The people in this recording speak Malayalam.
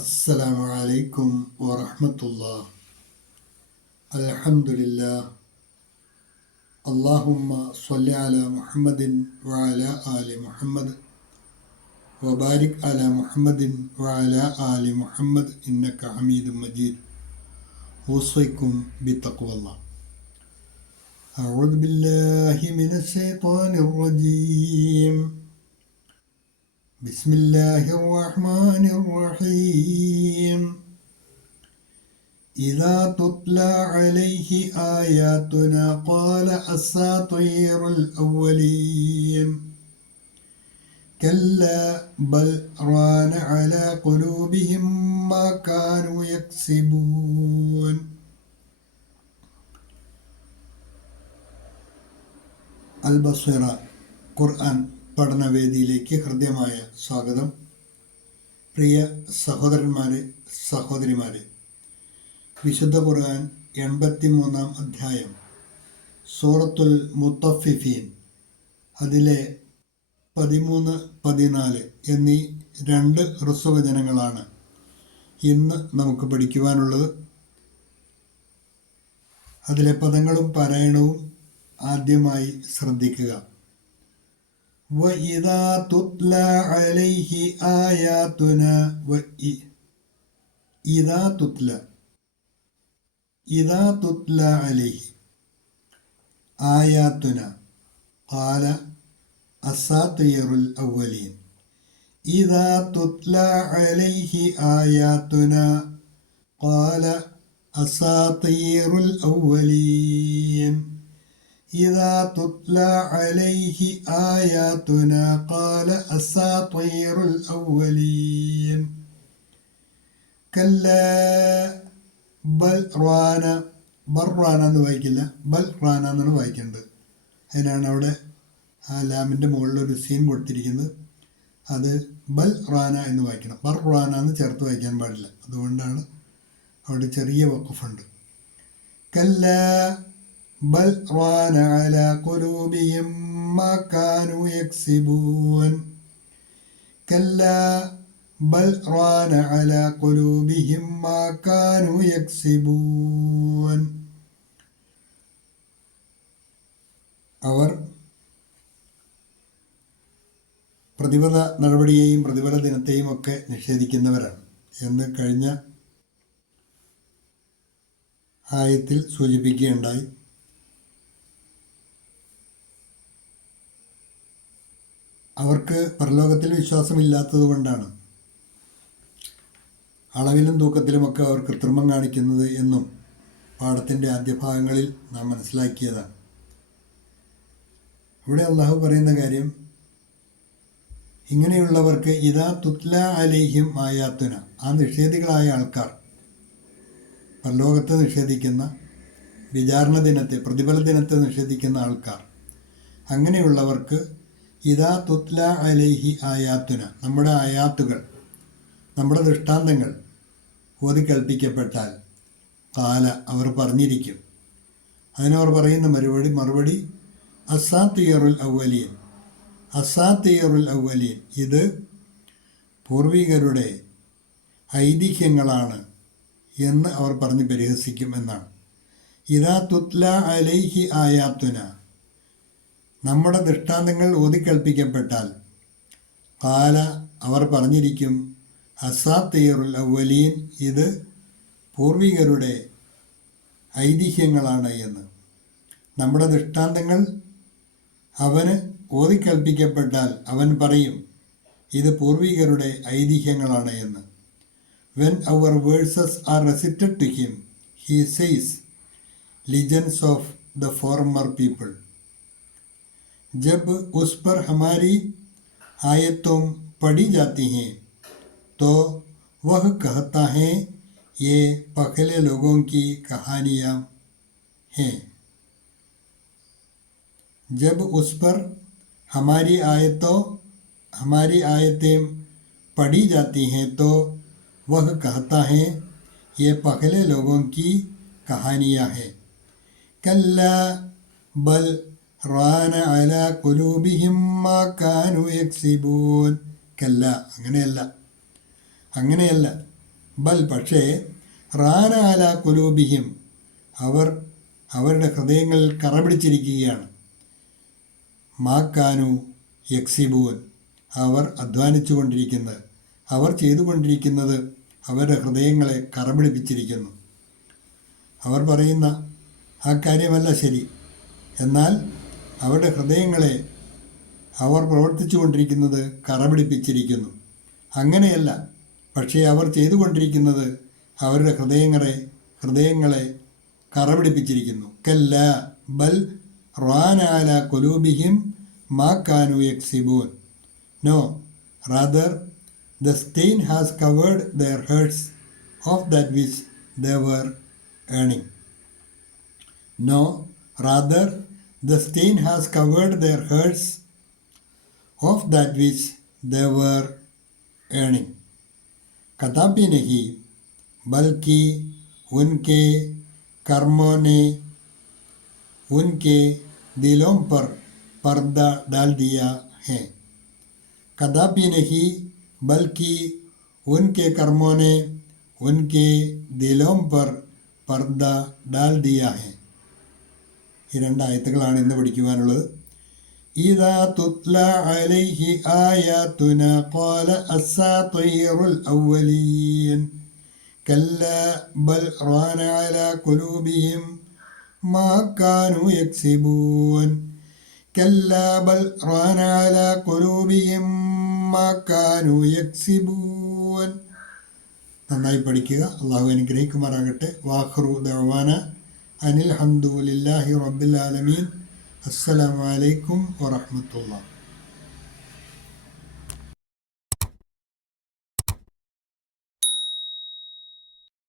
السلام عليكم ورحمة الله. الحمد لله. اللهم صل على محمد وعلى آل محمد وبارك على محمد وعلى آل محمد إنك حميد مجيد. أوصيكم بتقوى الله. أعوذ بالله من الشيطان الرجيم. بسم الله الرحمن الرحيم. إذا تتلى عليه آياتنا قال أساطير الأولين كلا بل ران على قلوبهم ما كانوا يكسبون. അൽ-ബസ്വറ ഖുർആൻ പഠനവേദിയിലേക്ക് ഹൃദ്യമായ സ്വാഗതം. പ്രിയ സഹോദരന്മാരെ, സഹോദരിമാരെ, വിശുദ്ധ ഖുർആൻ 83-ാം അധ്യായം സൂറത്തുൽ മുത്തഫിഫീൻ, അതിലെ 13, 14 എന്നീ 2 ഹ്രസ്വവചനങ്ങളാണ് ഇന്ന് നമുക്ക് പഠിക്കുവാനുള്ളത്. അതിലെ പദങ്ങളും പാരായണവും ആദ്യമായി ശ്രദ്ധിക്കുക. وَإِذَا تُتْلَى عَلَيْهِ آيَاتُنَا إِذَا تُتْلَى عَلَيْهِ آيَاتُنَا قَالَ أَسَاطِيرُ الْأَوَّلِينَ إِذَا تُتْلَى عَلَيْهِ آيَاتُنَا قَالَ أَسَاطِيرُ الْأَوَّلِينَ إذا تتلى عليه آياتنا قال أساطير الأولين كلا بل റാന എന്ന് വായിക്കില്ല, ബൽ റാന എന്നാണ് വായിക്കേണ്ടത്. അതിനാണ് അവിടെ ആ ലാമിൻ്റെ മുകളിലൊരു സീൻ കൊടുത്തിരിക്കുന്നത്. അത് ബൽ റാന എന്ന് വായിക്കണം, ബർ റാന എന്ന് ചേർത്ത് വായിക്കാൻ പാടില്ല. അതുകൊണ്ടാണ് അവിടെ ചെറിയ വഖഫുണ്ട്. കല്ല بل ران على قلوبهم ما كانوا يكسبون كلا بل ران على قلوبهم ما كانوا يكسبون. അവർ പ്രതിഫല നടപടിയെയും പ്രതിഫല ദിനത്തെയും ഒക്കെ നിഷേധിക്കുന്നവരാണ് എന്ന് കഴിഞ്ഞ ആയത്തിൽ സൂചിപ്പിക്കുകയുണ്ടായി. അവർക്ക് പരലോകത്തിൽ വിശ്വാസമില്ലാത്തത് കൊണ്ടാണ് അളവിലും തൂക്കത്തിലുമൊക്കെ അവർ കൃത്രിമം കാണിക്കുന്നത് എന്നും പാഠത്തിൻ്റെ ആദ്യ ഭാഗങ്ങളിൽ നാം മനസ്സിലാക്കിയതാണ്. ഇവിടെ അള്ളാഹു പറയുന്ന കാര്യം, ഇങ്ങനെയുള്ളവർക്ക് ഇദാ തുത്ല അലൈഹിം ആയാത്തുന, ആ നിഷേധികളായ ആൾക്കാർ, പരലോകത്തെ നിഷേധിക്കുന്ന, വിചാരണ ദിനത്തെ, പ്രതിഫല ദിനത്തെ നിഷേധിക്കുന്ന ആൾക്കാർ, അങ്ങനെയുള്ളവർക്ക് ഇദാ തുത്ല അലൈഹി ആയാത്തുന, നമ്മുടെ ആയാത്തുകൾ, നമ്മുടെ ദൃഷ്ടാന്തങ്ങൾ ഓതിക്കേൾപ്പിക്കപ്പെട്ടാൽ കാല, അവർ പറഞ്ഞിരിക്കും. അതിനവർ പറയുന്ന മറുപടി അസാത്തിയറുൽ അവ്വലീൻ. അസാത്തിയറുൽ അവ്വലീൻ, ഇത് പൂർവികരുടെ ഐതിഹ്യങ്ങളാണ് എന്ന് അവർ പറഞ്ഞ് പരിഹസിക്കും എന്നാണ്. ഇദാ തുത്ല അലൈഹി ആയാത്തുന, നമ്മുടെ ദൃഷ്ടാന്തങ്ങൾ ഓതിക്കേൾപ്പിക്കപ്പെട്ടാൽ കാല, അവർ പറഞ്ഞിരിക്കും അസാത്തീറുൽ അവ്വലീൻ, ഇത് പൂർവികരുടെ ഐതിഹ്യങ്ങളാണ് എന്ന്. നമ്മുടെ ദൃഷ്ടാന്തങ്ങൾ അവന് ഓതിക്കേൾപ്പിക്കപ്പെട്ടാൽ അവൻ പറയും ഇത് പൂർവികരുടെ ഐതിഹ്യങ്ങളാണ് എന്ന്. When our verses are recited to him, he says, legends of the former people. जब उस पर हमारी आयतों पढ़ी जाती हैं तो वह कहता है ये पहले लोगों की कहानियाँ हैं. जब उस पर हमारी आयतें पढ़ी जाती हैं तो वह कहता है ये पहले लोगों की कहानियाँ हैं. कल्ला बल റാന അല ഖുലൂബിഹിം മാ കാനൂ യക്സിബൂൻ. കല്ല, അങ്ങനെയല്ല. ബൽ പക്ഷേ റാന അല കുലൂബിഹിം അവരുടെ ഹൃദയങ്ങളിൽ കറപിടിച്ചിരിക്കുകയാണ്. മാക്കാനു യക്സിബൂൻ അവർ അധ്വാനിച്ചു കൊണ്ടിരിക്കുന്നത്, അവർ ചെയ്തുകൊണ്ടിരിക്കുന്നത് അവരുടെ ഹൃദയങ്ങളെ കറപിടിപ്പിച്ചിരിക്കുന്നു. അവർ പറയുന്ന ആ കാര്യമല്ല ശരി, എന്നാൽ അവരുടെ ഹൃദയങ്ങളെ അവർ പ്രവർത്തിച്ചു കൊണ്ടിരിക്കുന്നത് കറപിടിപ്പിച്ചിരിക്കുന്നു. അങ്ങനെയല്ല, പക്ഷേ അവർ ചെയ്തുകൊണ്ടിരിക്കുന്നത് അവരുടെ ഹൃദയങ്ങളെ കറപിടിപ്പിച്ചിരിക്കുന്നു. കല്ല ബൽ റാന അല ഖുലൂബിഹിം മാ കാനു യക്സിബൂൻ. No, rather the stain has covered their hearts of that which they were earning. No, rather the stain has covered their hearts of that which they were earning. कदापि नहीं, बल्कि उनके कर्मों ने उनके दिलों पर पर्दा डाल दिया है. कदापि नहीं, बल्कि उनके कर्मों ने उनके दिलों पर पर्द डाल दिया है. ഈ രണ്ടായത്തുകളാണ് ഇന്ന് പഠിക്കുവാനുള്ളത്. ഇദാ തുത്ല അലൈഹി ആയാതുന ഖാല അസ്സാതീറുൽ അവ്വലീൻ കല്ലാ ബൽ റാന അലാ ഖുലൂബിഹിം മാ കാനൂ യക്സിബൂൻ. കല്ലാ ബൽ റാന അലാ ഖുലൂബിഹിം മാ കാനൂ യക്സിബൂൻ. നന്നായി പഠിക്കുക. അള്ളാഹു അനുഗ്രഹിക്കുമാറാകട്ടെ. വാഖിറു ദഅവാന അനിൽ ഹംദുലില്ലാഹി റബ്ബിൽ ആലമീൻ. അസ്സലാമു അലൈക്കും വറഹ്മത്തുള്ളാഹി.